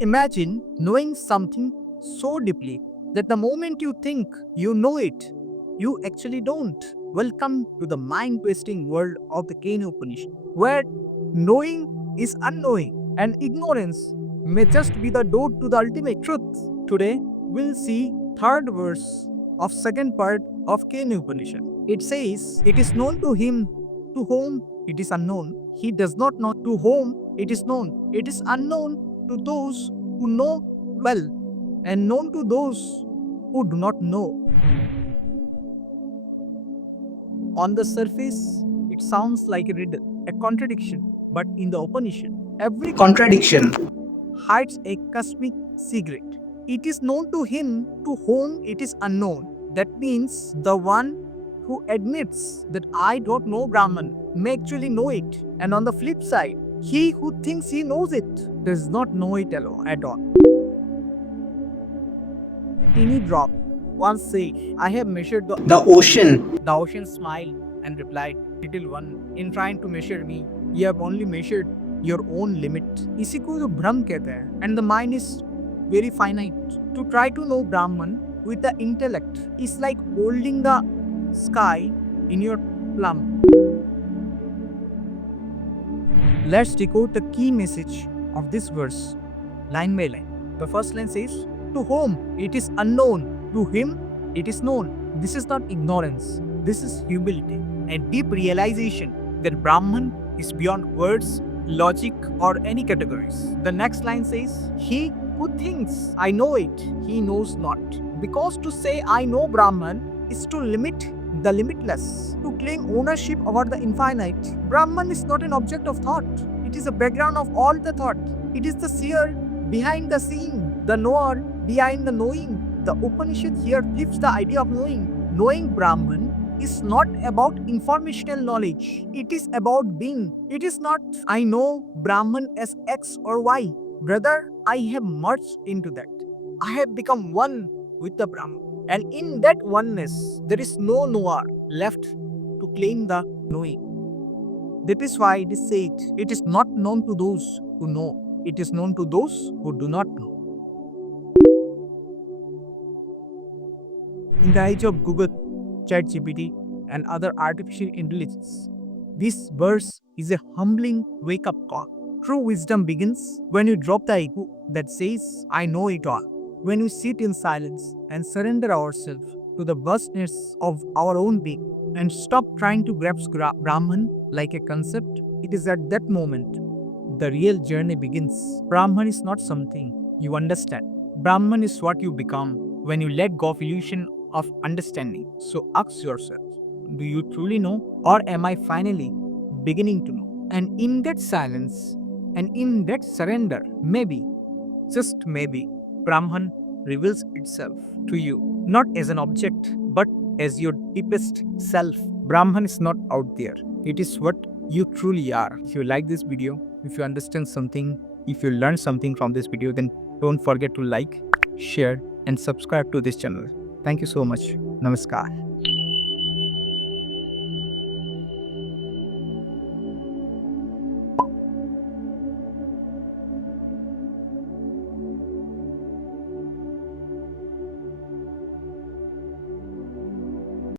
Imagine knowing something so deeply that the moment you think you know it, you actually don't. Welcome to the mind twisting world of the Kena Upanishad, where knowing is unknowing and ignorance may just be the door to the ultimate truth. Today, we'll see third verse of second part of Kena Upanishad. It says, "It is known to him to whom it is unknown. He does not know to whom it is known. It is unknown to those who know well and known to those who do not know." On the surface, it sounds like a riddle, a contradiction, but in the Upanishad, every contradiction hides a cosmic secret. It is known to him to whom it is unknown. That means the one who admits that I don't know Brahman may actually know it. And on the flip side, he who thinks he knows it does not know it alone at all. Teeny drop once said, I have measured the ocean. The ocean smiled and replied, Little one, in trying to measure me, you have only measured your own limit. इसी को जो भ्रम कहते हैं. And the mind is very finite. To try to know Brahman with the intellect is like holding the sky in your palm. Let's decode the key message of this verse line by line. The first line says, To whom it is unknown, to him it is known. This is not ignorance, this is humility, a deep realization that Brahman is beyond words, logic, or any categories. The next line says, He who thinks I know it, he knows not. Because to say I know Brahman is to limit the limitless, to claim ownership over the infinite. Brahman is not an object of thought, it is a background of all the thought. It is the seer behind the seeing, the knower behind the knowing. The Upanishad here flips the idea of knowing. Knowing Brahman is not about informational knowledge, it is about being. It is not, I know Brahman as X or Y. Brother, I have merged into that. I have become one with the Brahman. And in that oneness, there is no knower left to claim the knowing. That is why it is said, it is not known to those who know, it is known to those who do not know. In the age of Google, ChatGPT, and other artificial intelligence, this verse is a humbling wake-up call. True wisdom begins when you drop the ego that says, I know it all. When we sit in silence and surrender ourselves to the vastness of our own being and stop trying to grasp Brahman like a concept, it is at that moment the real journey begins. Brahman is not something you understand. Brahman is what you become when you let go of illusion of understanding. So ask yourself, do you truly know, or am I finally beginning to know? And in that silence and in that surrender, maybe, just maybe, Brahman reveals itself to you, not as an object, but as your deepest self. Brahman is not out there, it is what you truly are. If you like this video, if you understand something, if you learn something from this video, then don't forget to like, share, and subscribe to this channel. Thank you so much. Namaskar.